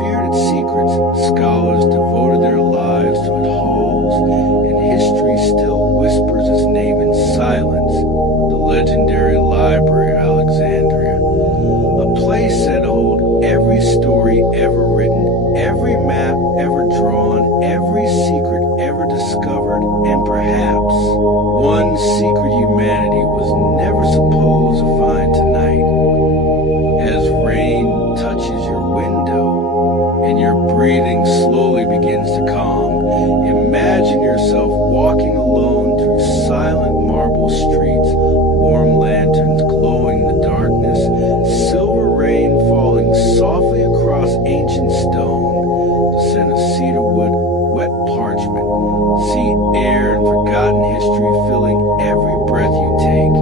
feared its secrets, scholars devoted their lives to its halls, and history still whispers its name in silence. The legendary Library of Alexandria, a place that holds every story ever written, every map ever drawn, every secret ever discovered, and perhaps one secret humanity was never supposed to find tonight. As rain touches your window and your breathing slowly begins to calm, imagine yourself walking alone through silent marble streets, warm lanterns glowing in the darkness, silver rain falling softly across ancient stone, the scent of cedarwood, wet parchment, sea air and forgotten history filling every breath you take.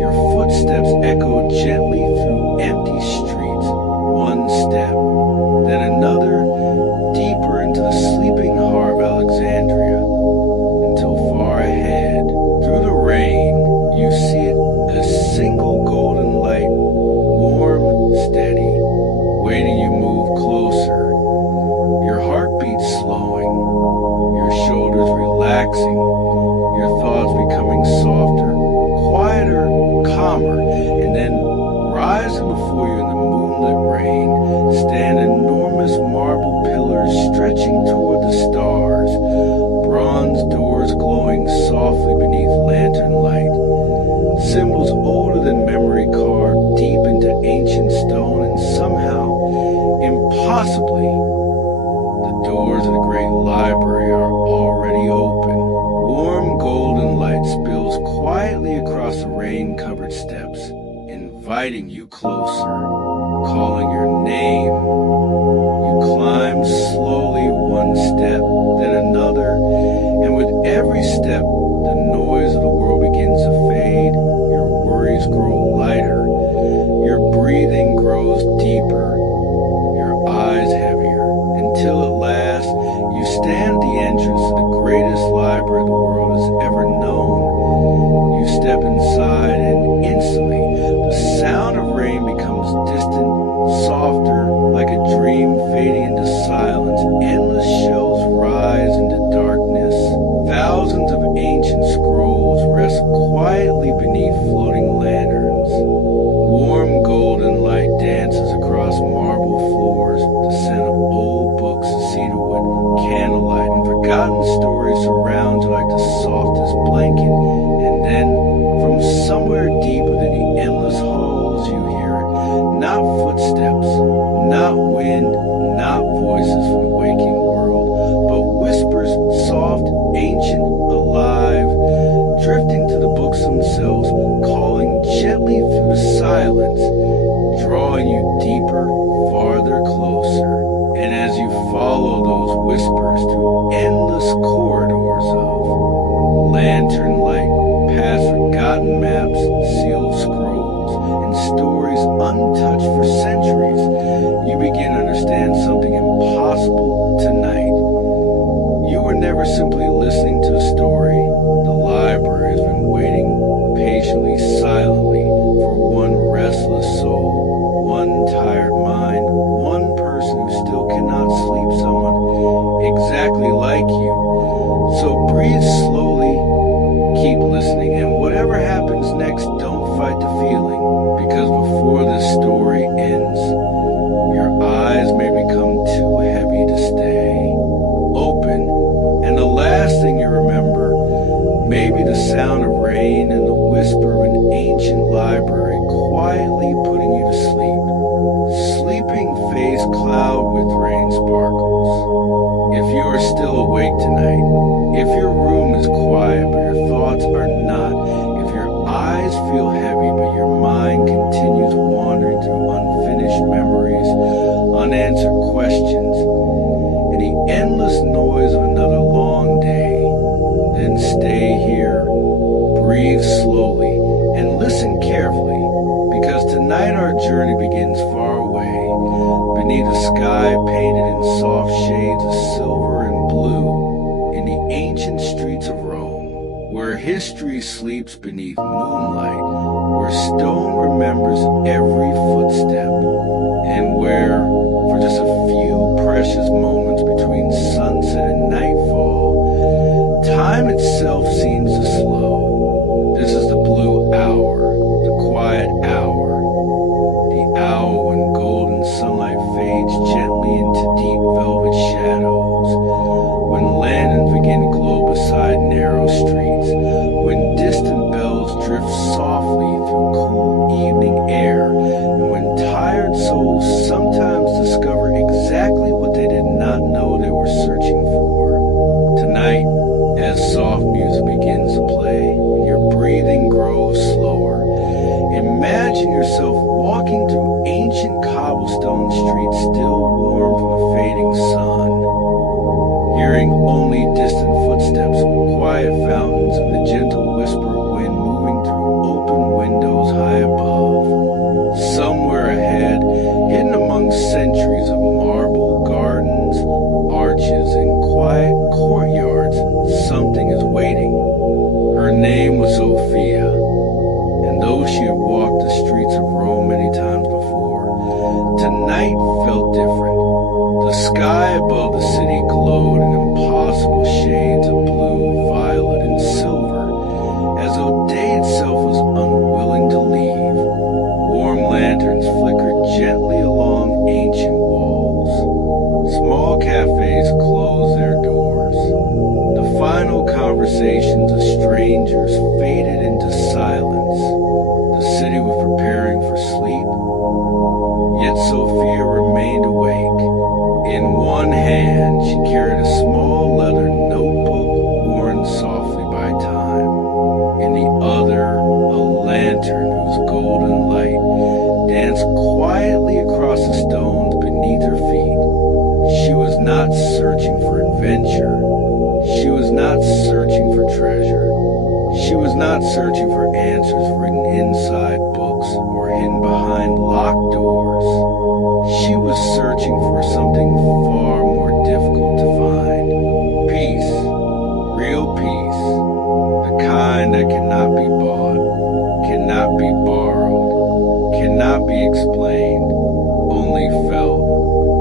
Your footsteps echo gently through empty streets, one step, then another, deeper into the sleeping heart of Alexandria, until far ahead, through the rain, you see it, a single golden light, warm, steady, waiting you move closer, your heartbeat slowing, your shoulders relaxing, your thoughts becoming softer, quieter, calmer, and then rising before you in the moonlit rain stand enormous marble pillars stretching toward the stars, bronze doors glowing softly beneath lantern light, symbols older than memory carved deep into ancient stone, and somehow, impossibly, the doors of the great library are already open. Warm golden light spills quietly across the rain-covered steps, inviting you closer, calling your name. You climb slowly one step, then another, and with every step, the noise of the world begins to fade, your worries grow lighter, your breathing grows deeper, your eyes heavier, until at last you stand at the entrance to the greatest library the world has ever known. You step inside and instantly the sound of rain becomes distant, softer, like a dream fading into silence. Endless shelves rise into darkness. Thousands of ancient scrolls rest quietly beneath floating lanterns. Warm golden light dances across marble floors, the scent of old books, cedarwood, candlelight, and forgotten stories surround you like the softest blanket. And then, from somewhere deep within the endless halls, you hear not footsteps, not wind, not voices from the waking world, but whispers, soft, ancient, alive, drifting to the books themselves, calling gently through the silence, drawing you deeper, farther, closer. And as you follow those whispers through endless corridors of lantern light, past forgotten maps, sealed scrolls, and stories untouched for centuries, you begin to understand something impossible tonight. You were never simply listening to a story. The library has been waiting patiently, silently, for one restless soul, one tired mind, one person who still cannot sleep, someone exactly like you. So breathe slowly, keep listening, and whatever happens next, don't fight the feeling, because before this story ends, your eyes may become too heavy to stay. Open, and the last thing you remember may be the sound of rain and the whisper of an ancient library quietly putting you to sleep. Sleeping face cloud with rain sparkles. If you are still awake tonight, if your room is quiet but your thoughts are not, if your eyes feel heavy but your mind continues wandering through unfinished memories, unanswered questions, and the endless noise of another long day, then stay here, breathe slowly, and listen carefully, because tonight our journey begins far away, beneath a sky painted in soft shades of silver and blue, in the ancient streets of Rome, where history sleeps beneath moonlight, where stone remembers every footstep, and where, for just a few precious moments between sunset and nightfall, time itself seems to slow. This is the blue hour, the quiet hour, the hour when golden sunlight fades gently into deep velvet shadows, when lanterns begin to glow beside narrow streets, when distant bells drift softly through cool evening air, and when tired souls sometimes discover exactly what they did not know they were searching for. Tonight, as soft music begins to play and your breathing grows slower, imagine yourself walking through ancient cobblestone streets still warm from the fading sun, hearing only distant footsteps, quiet fountains, and the gentle whisper of wind moving through open windows high above. Somewhere ahead, hidden among centuries of marble gardens, arches, and quiet courtyards, something is waiting. Her name was Sophia, and though she had walked the streets of Rome many times before, tonight felt different. The sky above the city glowed in impossible shades of blue, violet, and silver, as though day itself was unwilling to leave. Warm lanterns flickered gently along ancient walls. Small cafes closed their doors. The final conversations of strangers faded into silence. The city was preparing for sleep, yet Sophia remained awake. In one hand, she carried a small leather notebook worn softly by time. In the other, a lantern whose golden light danced quietly across the stones beneath her feet. She was not searching for adventure. She was not searching for treasure. She was not searching for answers written inside books or hidden behind locked doors. She was searching for something far more difficult to find. Peace. Real peace. The kind that cannot be bought, cannot be borrowed, cannot be explained, only felt.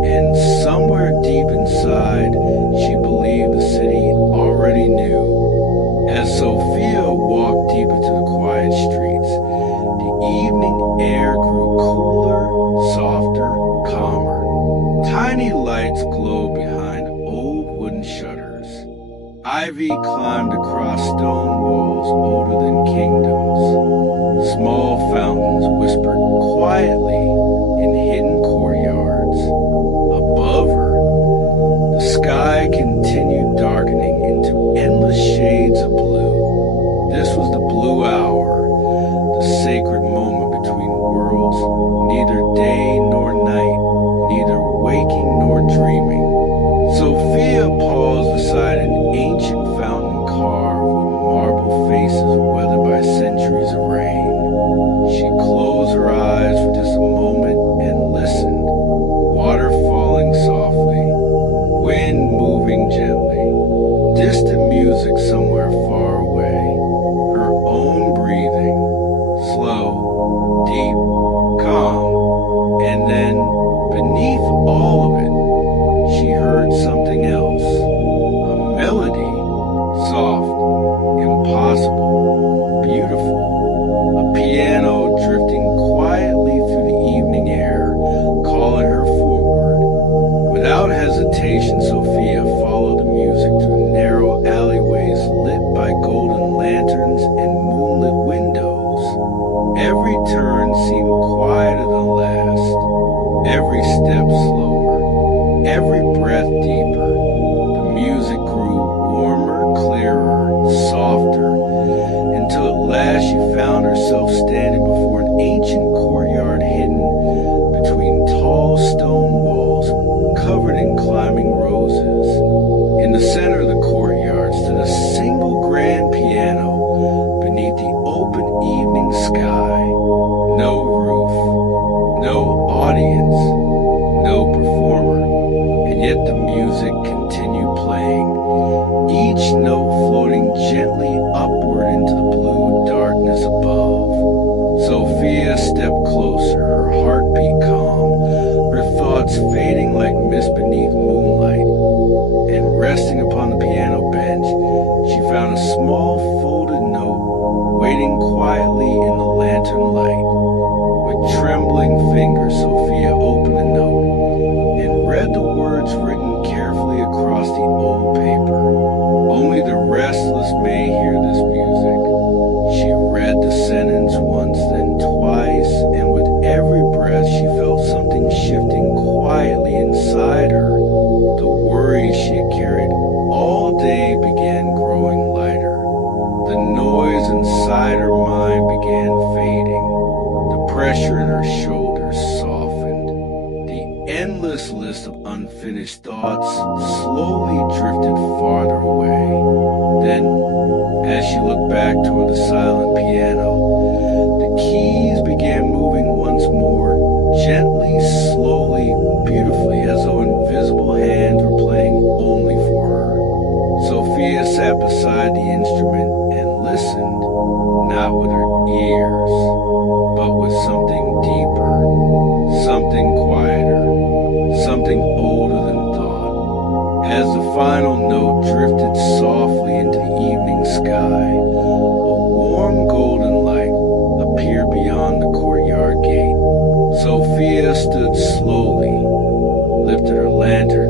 And somewhere deep inside, she believed the city already knew. As Sophia walked deep into the quiet streets, the evening air grew cooler, softer, calmer. Tiny lights glowed behind old wooden shutters. Ivy climbed across stone walls older than kingdoms. Small fountains whispered quietly in hidden courtyards. Above her, the sky continued darkening into endless shades of blue. This was the blue hour, the sacred moment between worlds, neither day nor night, neither waking nor dreaming. Sophia paused beside an ancient fountain carved with marble faces weathered by centuries of rain. She closed her eyes for just a moment and listened. Water falling softly, wind moving gently, distant music somewhere far away, her own breathing, slow, deep, calm, and then, beneath all of it, she heard something else, a melody, soft, impossible, beautiful, a piano drifting quietly through the evening air, calling her forward. Without hesitation, Sophia followed the music through narrow alleyways lit by golden lanterns and moonlit windows. Every turn seemed quieter than the last, every step slower, every breath deeper. The music grew warmer, clearer, softer, until at last she found herself standing before an ancient courtyard hidden between tall stone walls covered in climbing roses. In the center of the courtyard stood a single grand piano beneath the open evening sky. No roof, no audience, no performer, and yet the music continued playing, each note floating gently upward unfinished thoughts slowly drifted farther away. Then, as she looked back toward the silent piano, the keys began moving once more, gently, slowly, beautifully, as though invisible hands were playing only for her. Sophia sat beside the instrument and listened, not with her ears, but with something deeper, something quieter, something older than thought. As the final note drifted softly into the evening sky, a warm golden light appeared beyond the courtyard gate. Sophia stood slowly, lifted her lantern,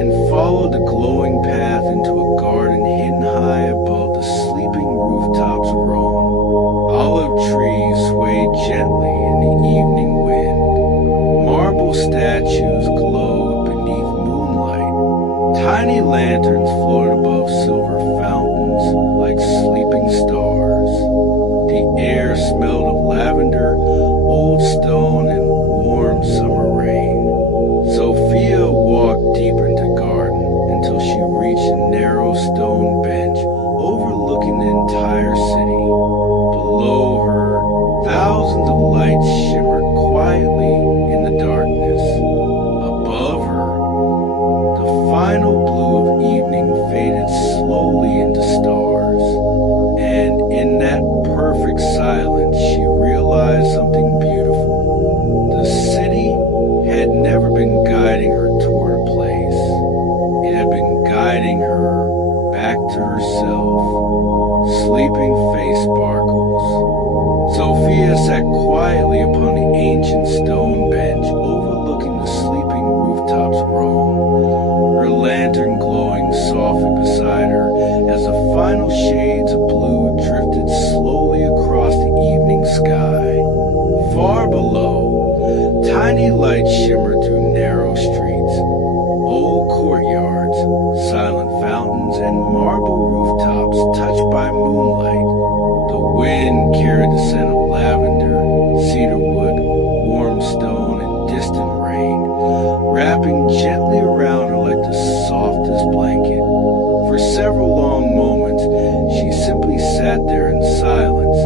and followed the glowing path into a garden hidden high above the sleeping rooftops of Rome. Olive trees swayed gently in the evening wind. Marble statues glowed beneath moonlight. Tiny lanterns floated above silver fountains like sleeping stars. The air smelled of lavender, old stone, and warm summer rain. Sophia walked deeper into the garden until she reached a narrow stone bench overlooking the entire city. Below her, thousands of lights shimmered quietly in the darkness. Above her, the final blue of evening faded slowly into stars. And in that perfect silence, she realized something beautiful. The city had never been guiding her toward a place. It had been guiding her back to herself. Sleeping face sparkles. Sophia sat quietly upon the ancient stone bench overlooking the sleeping rooftops of Rome, her lantern glowing softly beside her as the final shades of blue drifted slowly across the evening sky. Far below, tiny lights shimmered through narrow streets, old courtyards, silent fountains, and marble rooftops touched by moonlight. The wind carried the scent of lavender, cedarwood, warm stone, and distant rain, wrapping gently around her like the softest blanket. For several long moments, she simply sat there in silence,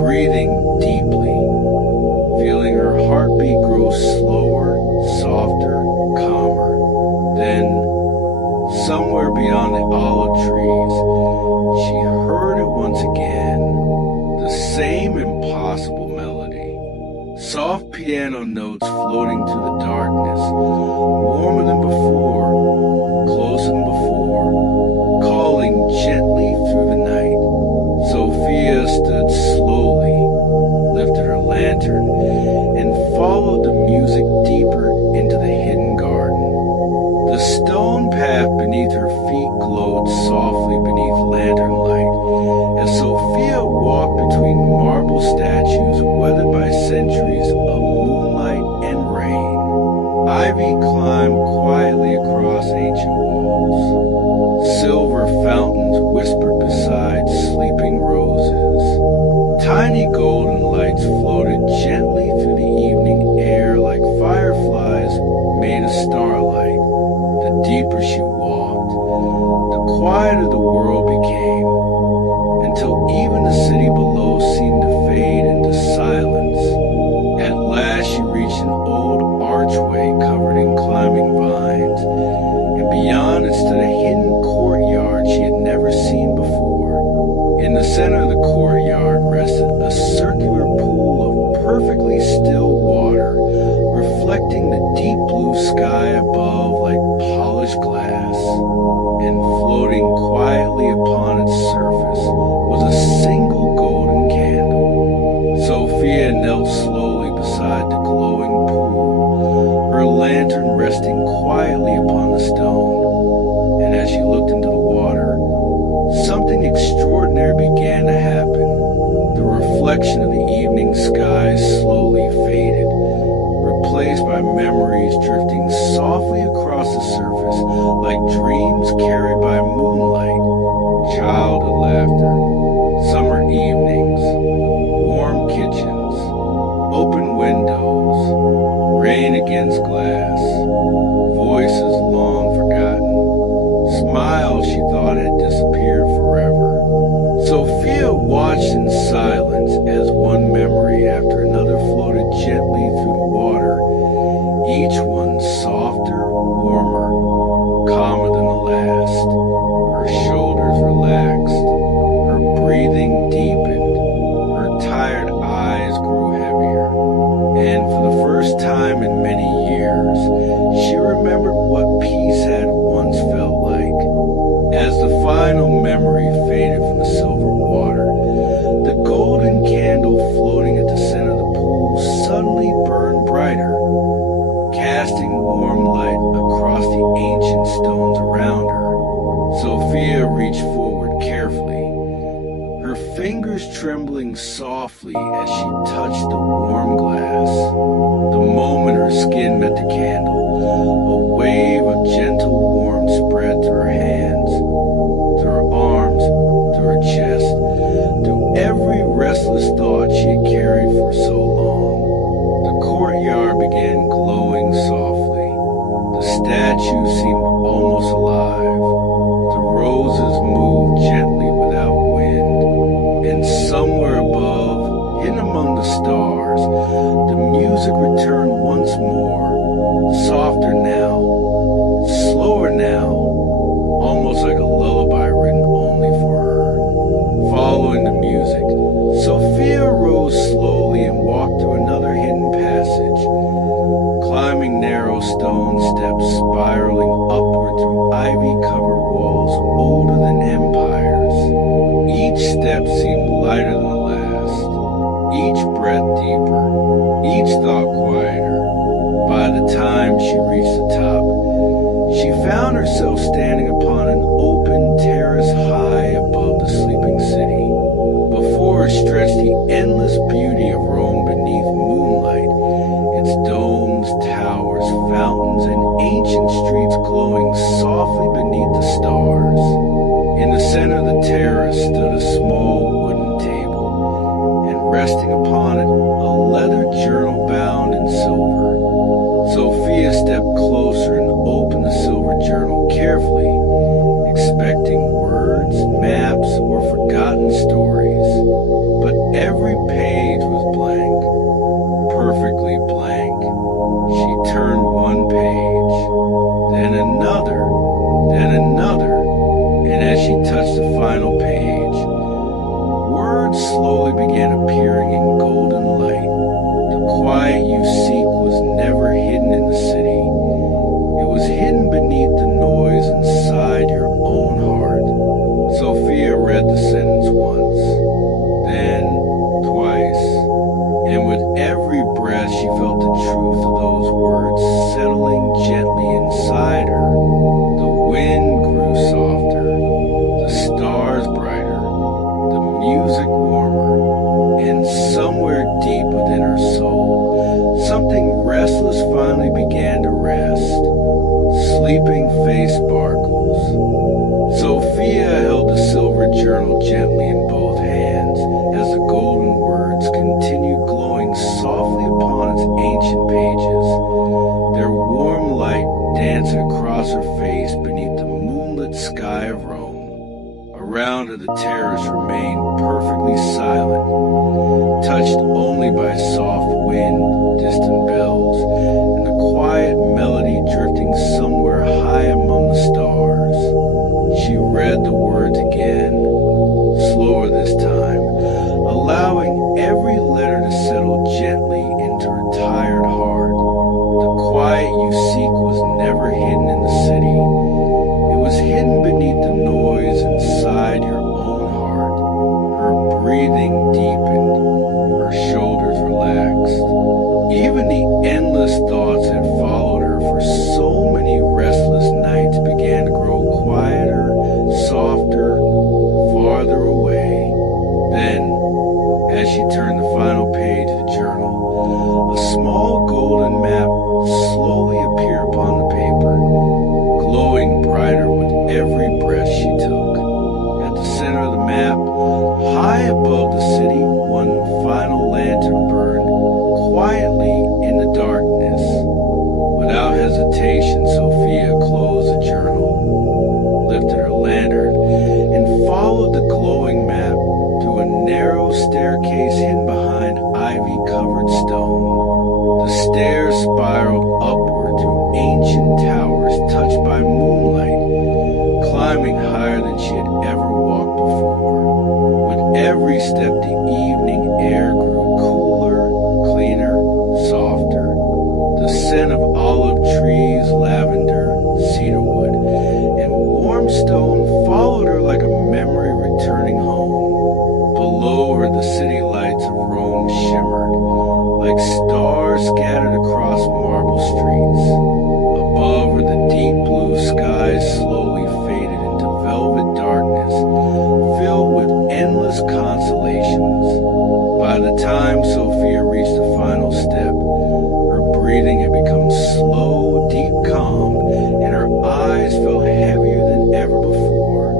breathing deeply, feeling her heartbeat grow slower, softer, calmer. Then, somewhere beyond the olive trees, she heard it once again, the same impossible melody. Soft piano notes floating through the darkness, warmer than before, closer than before, calling gently through the night. Sophia stood slowly, lifted her lantern, and followed the music deeper into the hidden garden. The stone path beneath her feet glowed softly beneath lantern light as Sophia walked between marble statues weathered by centuries of moonlight and rain. Ivy climbed quietly across ancient walls. Silver fountains whispered beside sleeping roses. Tiny golden lights floated gently through the evening air like fireflies made of starlight. The deeper she walked, the quieter the world became, until even the city below seemed to fade into silence. At last she reached an old archway covered in climbing vines, and beyond it stood a hidden courtyard she had never seen before. In the center of the courtyard rested a circular pool of perfectly still water, reflecting the deep blue sky above like polished glass. And floating quietly upon its surface was a single golden candle. Sophia knelt slowly beside the glowing pool, her lantern resting quietly upon the stone. And as she looked into the water, something extraordinary began to happen. The reflection of the evening sky slowly faded, replaced by memories drifting softly across the surface like dreams carried by moonlight. Childhood laughter, summer evenings, warm kitchens, open windows, rain against glass, voices stones around her. Sophia reached forward carefully, her fingers trembling softly as she touched the warm glass. The moment her skin met the candle, a wave of gentle warmth spread through her hands, through her arms, through her chest, through every restless thought she had carried for so long. The courtyard began glowing softly. The statue seemed almost alive. The roses moved gently without wind. And somewhere above, hidden among the stars, the music returned once more, softer now, slower now, almost like a lullaby written only for her. Following the music, Sophia rose slowly and walked through another hidden passage, climbing narrow stone steps, spiraling upward through ivy-covered walls older than empires. Each step seemed lighter than the last, each breath deeper, each thought quieter. By the time she reached the top, she found herself standing upon an open terrace high above the sleeping city. Before her stretched the endless beauty of Rome beneath moonlight, its domes, towers, fountains, and ancient streets glowing softly beneath the stars. In the center of the terrace stood a small wooden table, and resting upon it, a leather journal bound in silver. Sophia stepped closer and opened the silver journal carefully, expecting words, maps, or forgotten stories. But every page was blank, perfectly blank. She turned one page, then another, and as she touched the final page, words slowly began appearing in golden light. The quiet you seek was never hidden in the city. It was hidden beneath the noise inside your own heart. Sophia read the sentence once, then twice, and with every breath she felt the truth of those words settling gently inside her. The wind grew softer, the stars brighter, the music warmer, and somewhere deep within her soul, something restless finally began to rest. Sleeping face sparkles. Sophia held the silver journal gently in both hands as the golden words continued glowing softly upon its ancient pages. Their warm light danced across her face beneath the moonlit sky of Rome. Around her the terrace remained perfectly silent, touched only by soft wind, distant bells, and the quiet melody drifting somewhere high among the stars. She read the words again, slower this time, allowing every letter to settle gently into her tired heart. The quiet you seek was never hidden in the city. It was hidden beneath the noise inside your own heart. Her breathing deepened, her shoulders relaxed. Even the endless thoughts that followed her for so many restless nights began to grow quieter, softer, farther away. Then, as she turned the final page of the journal, a small golden map slowly appeared upon the paper, glowing brighter with every breath she took. At the center of the map, high above the city, one final lantern burned quietly in the darkness. Without hesitation, Sophia closed the journal, lifted her lantern, and followed the glowing map through a narrow staircase hidden behind ivy-covered stone. The stairs spiraled upward through ancient towers touched by moonlight, climbing higher than she had ever walked before. With every step, the evening air grew cooler, cleaner, softer. The scent of olive trees, lavender, cedarwood, and warm stone followed her like a memory returning home. Below her, the city lights of Rome shimmered like stars scattered across marble streets. Above her, the deep blue skies skies slowly faded into velvet darkness, filled with endless constellations. By the time Sophia reached the final step, her breathing had become slow, deep calm, and her eyes felt heavier than ever before.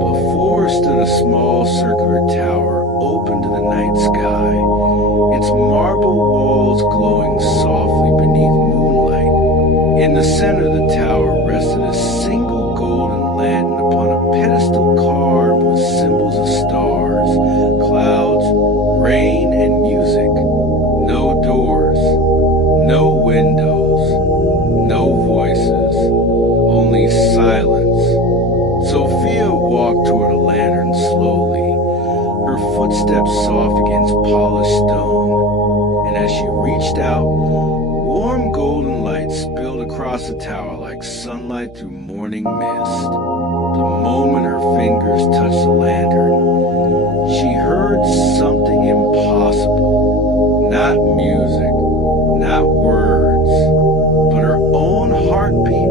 Before stood a small circular tower open to the night sky, its marble walls glowing softly beneath moonlight. In the center of the tower rested a single golden lantern upon a pedestal carved with symbols of stars, clouds, rain, and music. No doors, no windows, no voices, only silence. Sophia walked toward the lantern slowly, her footsteps soft against polished stone, and as she reached out, warm golden light spilled across the tower like sunlight through morning mist. The moment her fingers touched the lantern, she heard something impossible. Not music, not words, but her own heartbeat,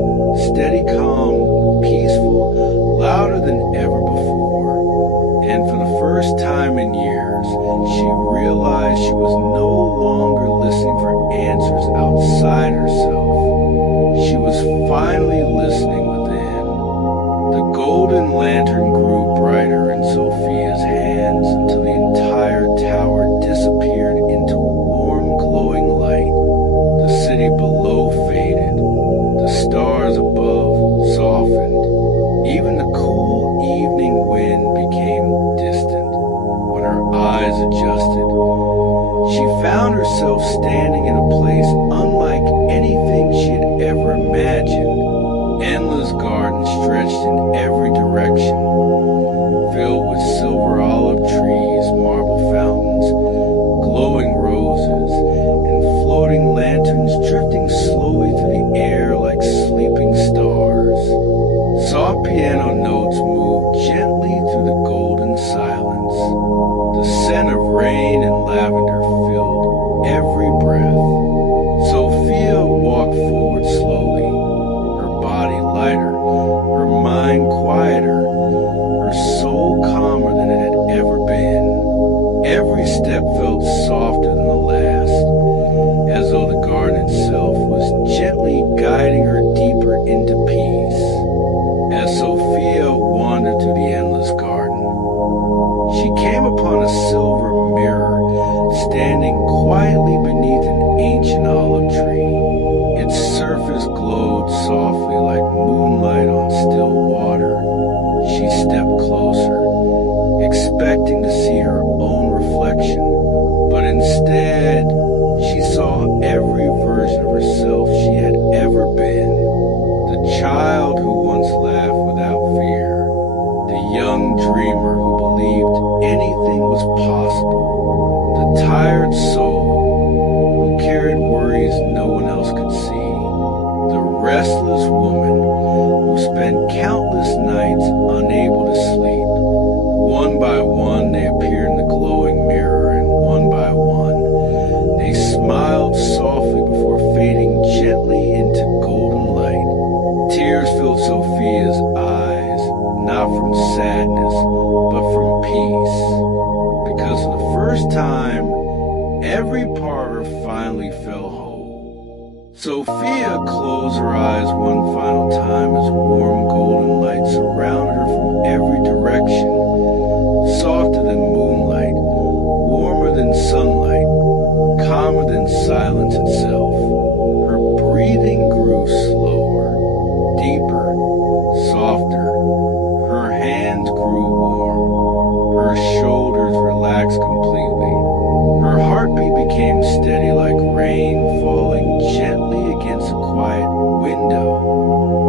steady, calm, peaceful, louder than ever before. And for the first time in years, she realized she was no longer listening for answers outside herself. She was finally listening within. The golden lantern grew brighter in Sophia's hands until the entire tower disappeared into warm, glowing light. The city below faded. The stars above softened. Even the cool evening wind became distant. When her eyes adjusted, she found herself standing in a place unlike anything she had ever imagined. Endless gardens stretched in every direction, filled with silver olive trees, marble fountains, glowing roses, and floating lanterns drifting slowly through the air like sleeping stars. Soft piano notes moved gently through the golden silence. The scent of rain and lavender filled every breath. Sophia walked forward slowly, her body lighter, her mind quieter, her soul calmer than it had ever been. Every step felt softer than the last, as though the garden itself was gently guiding her deeper into peace. As Sophia wandered through the endless garden, she came upon a silver mirror standing quietly beneath an ancient olive tree. Its surface glowed softly like moonlight on still water. She stepped closer, expecting to see her own reflection, but instead, she saw every version of herself she had ever been. The child who once laughed without fear, the young dreamer who believed anything was possible, the tired soul who carried worries no one else could see, the restless woman who spent countless nights unable to sleep. One by one they appeared in the glowing mirror, and one by one they smiled softly before fading gently into golden light. Tears filled Sophia's eyes, not from sadness, but from peace. Because for the first time, every part of her finally felt whole. Sophia closed her eyes one final time as warm golden light surrounded her from every direction, softer than moonlight, warmer than sunlight, calmer than silence itself. Her breathing grew slower, deeper, softer. Her hands grew warm. Her shoulders relaxed completely. Her heartbeat became steady like rain falling gently against a quiet window.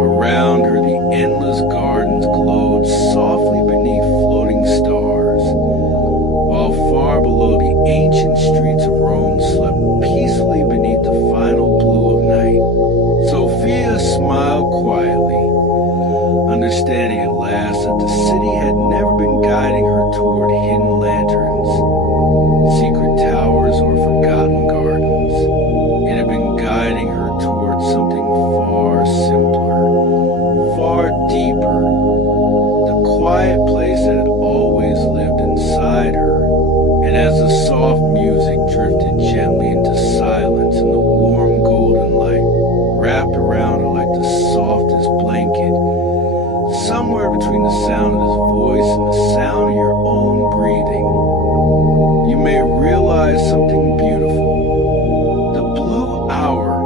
Around her, the endless gardens glowed softly beneath floating stars, while far below, the ancient streets of Rome slept peacefully beneath the final blue of night. Sophia smiled quietly, understanding blanket, somewhere between the sound of his voice and the sound of your own breathing, you may realize something beautiful. The blue hour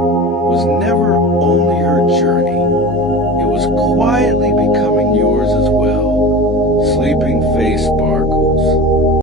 was never only her journey, it was quietly becoming yours as well. Sleeping face sparkle.